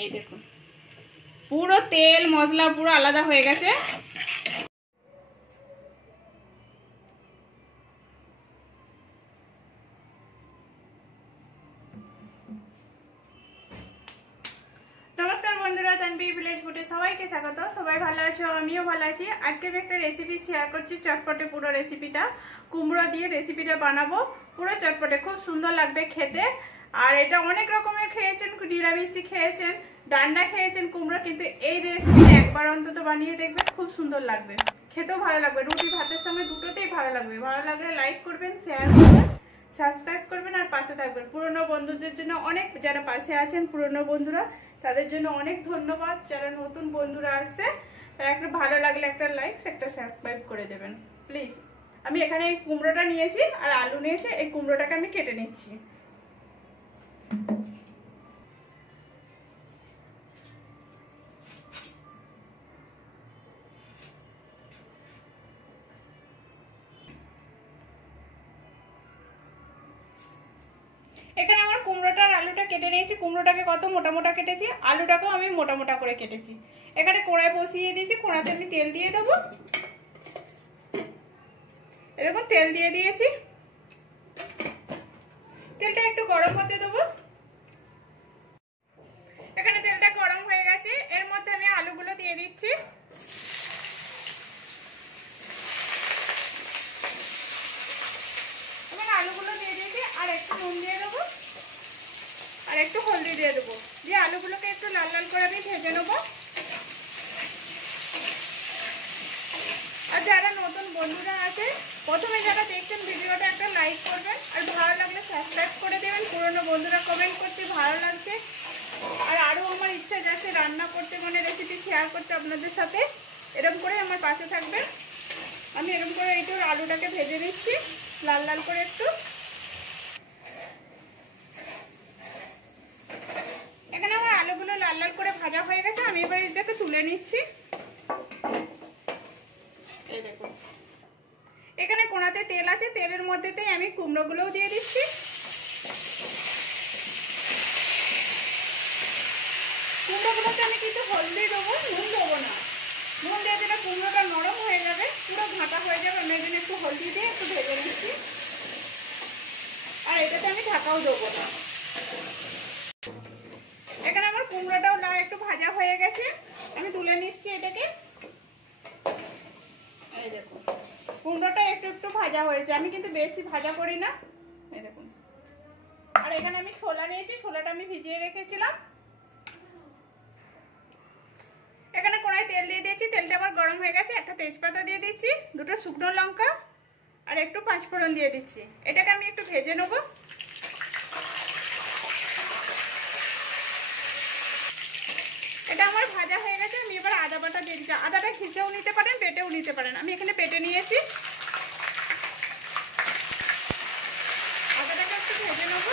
এই দেখুন পুরো তেল মশলা পুরো আলাদা হয়ে গেছে। নমস্কার বন্ধুরা, তানভি ভিলেজ ফুডে সবাইকে স্বাগত। সবাই ভালো আছো? আমিও ভালো আছি। আজকে আমি একটা রেসিপি শেয়ার করছি, চটপটে পুরো রেসিপিটা। কুমড়ো দিয়ে রেসিপিটা বানাবো, পুরো চটপটে, খুব সুন্দর লাগবে খেতে। আর এটা অনেক রকমের খেয়েছেন, নিরামিষি খেয়েছেন, ডান্ডা খেয়েছেন কুমড়ো, কিন্তু এই রেসিপিটা একবার অন্তত বানিয়ে দেখবেন, খুব সুন্দর লাগবে, খেতেও ভালো লাগবে, রুটি ভাতের সঙ্গে দুটোতেই ভালো লাগবে। ভালো লাগলে লাইক করবেন, শেয়ার করবেন, সাবস্ক্রাইব করবেন আর পাশে থাকবেন। পুরনো বন্ধুদের জন্য অনেক, যারা পাশে আছেন পুরনো বন্ধুরা, তাদের জন্য অনেক ধন্যবাদ। যারা নতুন বন্ধুরা আসছে তারা একটা ভালো লাগলে একটা লাইক, একটা সাবস্ক্রাইব করে দেবেন প্লিজ। আমি এখানে এই কুমড়োটা নিয়েছি আর আলু নিয়েছি, এই কুমড়োটাকে আমি কেটে নিচ্ছি। এখানে আমার কুমড়োটা আর আলুটা কেটে নিয়েছি। কুমড়োটাকে কত মোটা মোটা কেটেছি, আলুটাকেও আমি মোটা মোটা করে কেটেছি। এখানে কড়াই বসিয়ে দিয়েছি, কড়াতে আমি তেল দিয়ে দেবো। এরকম তেল দিয়ে দিয়েছি, তেলটা একটু গরম হতে দেবো। এখানে তেলটা গরম হয়ে গেছে, এর মধ্যে আমি আলুগুলো দিয়ে দিচ্ছি। এবার আলুগুলো দিয়ে দিয়েছি, আর একটু নুন দিয়ে দেবো, আর একটু হলদি দিয়ে দেবো, দিয়ে আলুগুলোকে একটু লাল লাল করে আমি ভেজে নেবো। আর যারা নতুন বন্ধুরা আছে, প্রথমে যারা দেখছেন ভিডিওটা একটা লাইক করবেন, আর ভালো লাগলে সাবস্ক্রাইব করে দেবেন। পুরনো বন্ধুরা কমেন্ট করছে ভালো লাগছে, আর আরও আমার ইচ্ছা যাচ্ছে রান্না করতে, মানে রেসিপি শেয়ার করতে আপনাদের সাথে। এরকম করে আমার পাশে থাকবেন। আমি এরকম করে একটু আলুটাকে ভেজে নিচ্ছি লাল লাল করে একটু। এখানে আমার আলুগুলো লাল লাল করে ভাজা হয়ে গেছে, আমি এবার এটাকে তুলে নিচ্ছি। এই দেখুন, এখানে কোনাতে তেল আছে, তেলের মধ্যেতেই আমি কুমড়োগুলোও দিয়ে দিচ্ছি। কুমড়োগুলোতে আমি কিছু হলদি দেবো, নুন দেবো না। নুন দিয়ে দিলে কুমড়োটা নরম হয়ে যাবে, পুরো ঘাঁটা হয়ে যাবে। আমি এখানে একটু হলদি দিয়ে একটু ভেজে নিচ্ছি, আর এটাতে আমি ঢাকাও দেবো না। এখানে আমার কুমড়োটাও একটু ভাজা হয়ে গেছে, আমি তুলে নিচ্ছি এটাকে। এই দেখুন, কুমড়োটা একটু একটু ভাজা হয়েছে, আমি কিন্তু বেশি ভাজা করি না। এই দেখুন, আর এখানে আমি ছোলা নিয়েছি, ছোলাটা আমি ভিজিয়ে রেখেছিলাম। এখানে কড়াই তেল দিয়ে দিয়েছি, তেলটা আবার গরম হয়ে গেছে। একটা তেজপাতা দিয়ে দিচ্ছি, দুটো শুকনো লঙ্কা, আর একটু পাঁচফোড়ন দিয়ে দিচ্ছি। এটাকে আমি একটু ভেজে নেব। এটা আমার ভাজা হয়ে গেছে, আমি এবার আদা বাটা দিয়ে দিচ্ছি। আদাটা ঘিচেও নিতে পারেন, পেটেও নিতে পারেন, আমি এখানে পেটে নিয়েছি। আদাটাকে একটু ভেজে নেব।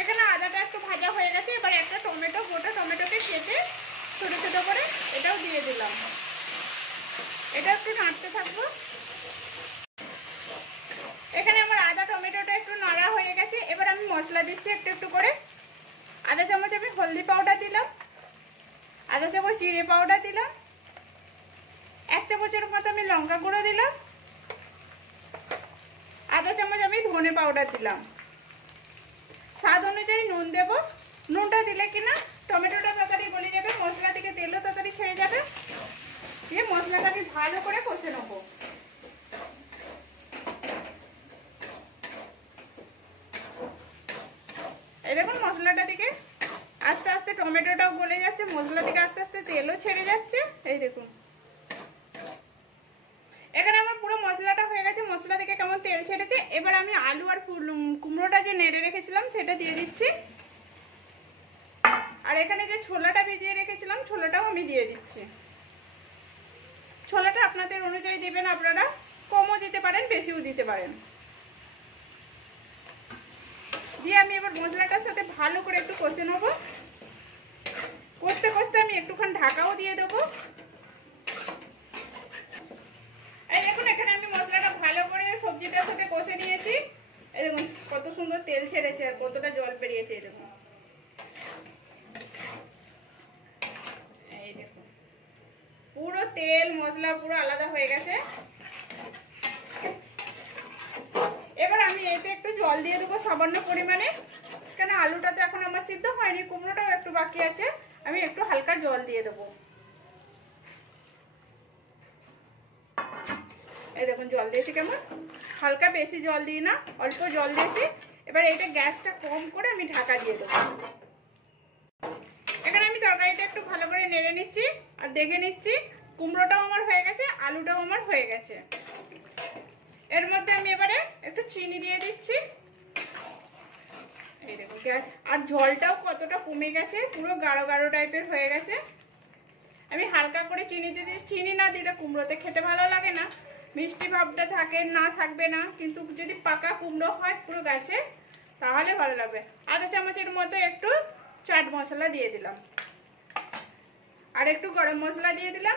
এখানে আদাটা একটু ভাজা হয়ে গেছে, এবার একটা টমেটো, গোটা টমেটোকে কেটে ছোটো ছোটো করে এটাও দিয়ে দিলাম। এটা একটু নাড়তে থাকবো। এখানে আমার আদা টমেটোটা একটু নাড়া হয়ে গেছে, এবার আমি মশলা দিচ্ছি একটু একটু করে। আধা চামচ আমি হলদি পাউডার দিলাম, আধা চামচ জিরে পাউডার দিলাম, 1 চামচের মতো আমি লঙ্কা গুঁড়ো দিলাম, আধা চামচ আমি ধনে পাউডার দিলাম। স্বাদ অনুযায়ী নুন দেব। নুনটা দিলে কিনা টমেটোটা তাড়াতাড়ি গলে যাবে, মশলা থেকে তেলও তাড়াতাড়ি ছেড়ে যাবে। দিয়ে মশলাটা আমি ভালো করে কষে নেবো। এই দেখুন, মশলাটা দিকে আস্তে আস্তে টমেটোটাও গলে যাচ্ছে, মশলা থেকে আস্তে আস্তে তেলও ছেড়ে যাচ্ছে। এই দেখুন, এখানে আমার পুরো মশলাটা হয়ে গেছে, মশলা থেকে কেমন তেল ছেড়েছে। এবার আমি আলু আর কুমড়োটা যে নেড়ে রেখেছিলাম সেটা দিয়ে দিচ্ছি, আর এখানে যে ছোলাটা ভিজিয়ে রেখেছিলাম ছোলাটাও আমি দিয়ে দিচ্ছি। ছোলাটা আপনাদের অনুযায়ী দেবেন, আপনারা কমও দিতে পারেন, বেশিও দিতে পারেন। দিয়ে আমি এবার মশলাটার সাথে ভালো করে একটু কষে নেবো। কষতে কষতে আমি একটুখানি ঢাকাও দিয়ে দেবো। এই দেখুন, এখানে আমি মশলাটা ভালো করে সবজিটার সাথে কষে নিয়েছি। এই দেখুন কত সুন্দর তেল ছেড়েছে আর কতটা জল বেরিয়েছে। এই দেখুন, পুরো তেল মশলা পুরো আলাদা হয়ে গেছে। এবার আমি এতে একটু জল দিয়ে দেবো সামান্য পরিমাণে, কেন আলুটা তো এখন আমার সিদ্ধ হয়নি, কুমড়োটাও একটু বাকি আছে। আমি একটু হালকা জল দিয়ে দেবো। এই দেখুন জল দিয়েছি কেমন, হালকা, বেশি জল দিই না, অল্প জল দিয়েছি। এবার এটা গ্যাসটা কম করে আমি ঢাকা দিয়ে দেবো। এখানে আমি তরকারিটা একটু ভালো করে নেড়ে নিচ্ছি আর দেখে নিচ্ছি কুমড়োটাও আমার হয়ে গেছে, আলুটাও আমার হয়ে গেছে। এর মধ্যে আমি এবারে একটু চিনি দিয়ে দিচ্ছি। এই দেখুন গ্যাস আর জলটাও কতটা কমে গেছে, পুরো গাঢ় গাঢ় টাইপের হয়ে গেছে। আমি হালকা করে চিনি দিয়ে দিচ্ছি। চিনি না দিলে কুমড়োতে খেতে ভালো লাগে না, মিষ্টি ভাবটা থাকে না, থাকবে না। কিন্তু যদি পাকা কুমড়ো হয় পুরো গাছে তাহলে ভালো লাগবে। আধা চামচের মতো একটু চাট মশলা দিয়ে দিলাম আর একটু গরম মশলা দিয়ে দিলাম,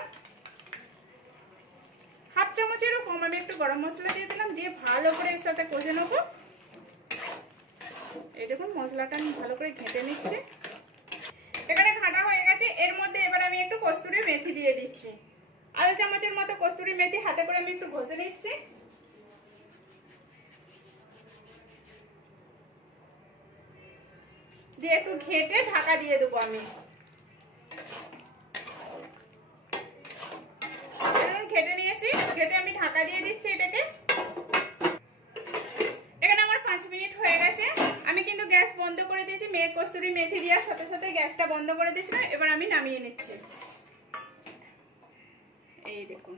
হাফ চামচেরও কম আমি একটু গরম মশলা দিয়ে দিলাম, দিয়ে ভালো করে এর সাথে কষে নেবো। এই দেখুন মশলাটা আমি ভালো করে ঘেঁটে নিচ্ছি। এখানে ঘাটা হয়ে গেছে। এর মধ্যে এবার আমি একটু কস্তুরি মেথি দিয়ে দিচ্ছি, আধা চামচের মতো কস্তুরি মেথি হাতে করে আমি একটু ঘষে নিচ্ছি। দিয়ে একটু ঘেঁটে ঢাকা দিয়ে দেবো আমি। ঘেঁটে নিয়েছি, ঘেঁটে আমি ঢাকা দিয়ে দিচ্ছি এটাকে। এখানে আমার 5 মিনিট হয়ে গেছে। আমি কিন্তু গ্যাস বন্ধ করে দিয়েছি, কস্তুরি মেথি দেওয়ার সাথে সাথে গ্যাসটা বন্ধ করে দিচ্ছিলাম। এবার আমি নামিয়ে নিচ্ছি। এই দেখুন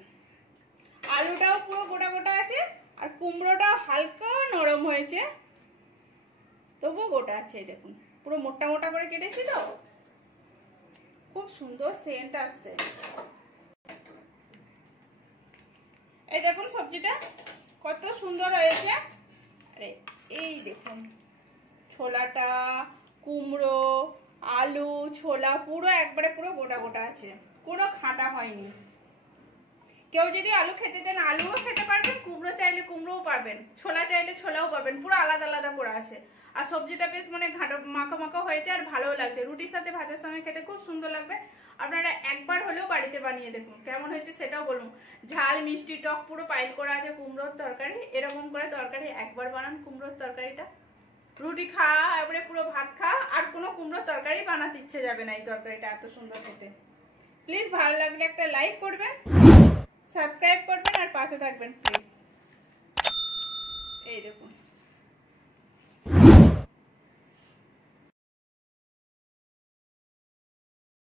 আলুটাও পুরো গোটা গোটা আছে আর কুমড়োটাও হালকা নরম হয়েছে, তবুও গোটা আছে। দেখুন পুরো মোটা মোটা করে কেটেছি তো, খুব সুন্দর সেন্ট আসছে। এই দেখুন সবজিটা কত সুন্দর হয়েছে। আরে এই দেখুন ছোলাটা, কুমড়ো, আলু, ছোলা পুরো একবারে পুরো গোটা গোটা আছে, কোনো খাটা হয়নি। কেউ যদি আলু খেতে চান আলুও খেতে পারবেন, কুমড়ো চাইলে কুমড়োও পাবেন, ছোলা চাইলে ছোলাও পাবেন, পুরো আলাদা আলাদা করে আছে। আর সবজিটা বেশ মানে মাখা মাখা হয়েছে আর ভালোও লাগছে, রুটির সাথে ভাতের সঙ্গে খেতে খুব সুন্দর লাগবে। আপনারা একবার হলেও বাড়িতে বানিয়ে দেখুন, কেমন হয়েছে সেটাও বলুন। ঝাল মিষ্টি টক পুরো পাইল করা আছে কুমড়োর তরকারি। এরকম করে তরকারি একবার বানান কুমড়োর তরকারিটা, রুটি খাওয়া এবারে পুরো ভাত খাওয়া আর কোনো কুমড়োর তরকারি বানাতে ইচ্ছে যাবে না। এই তরকারিটা এত সুন্দর খেতে। প্লিজ ভালো লাগলে একটা লাইক করবেন, সাবস্ক্রাইব করবেন আর পাশে থাকবেন প্লিজ। এই দেখুন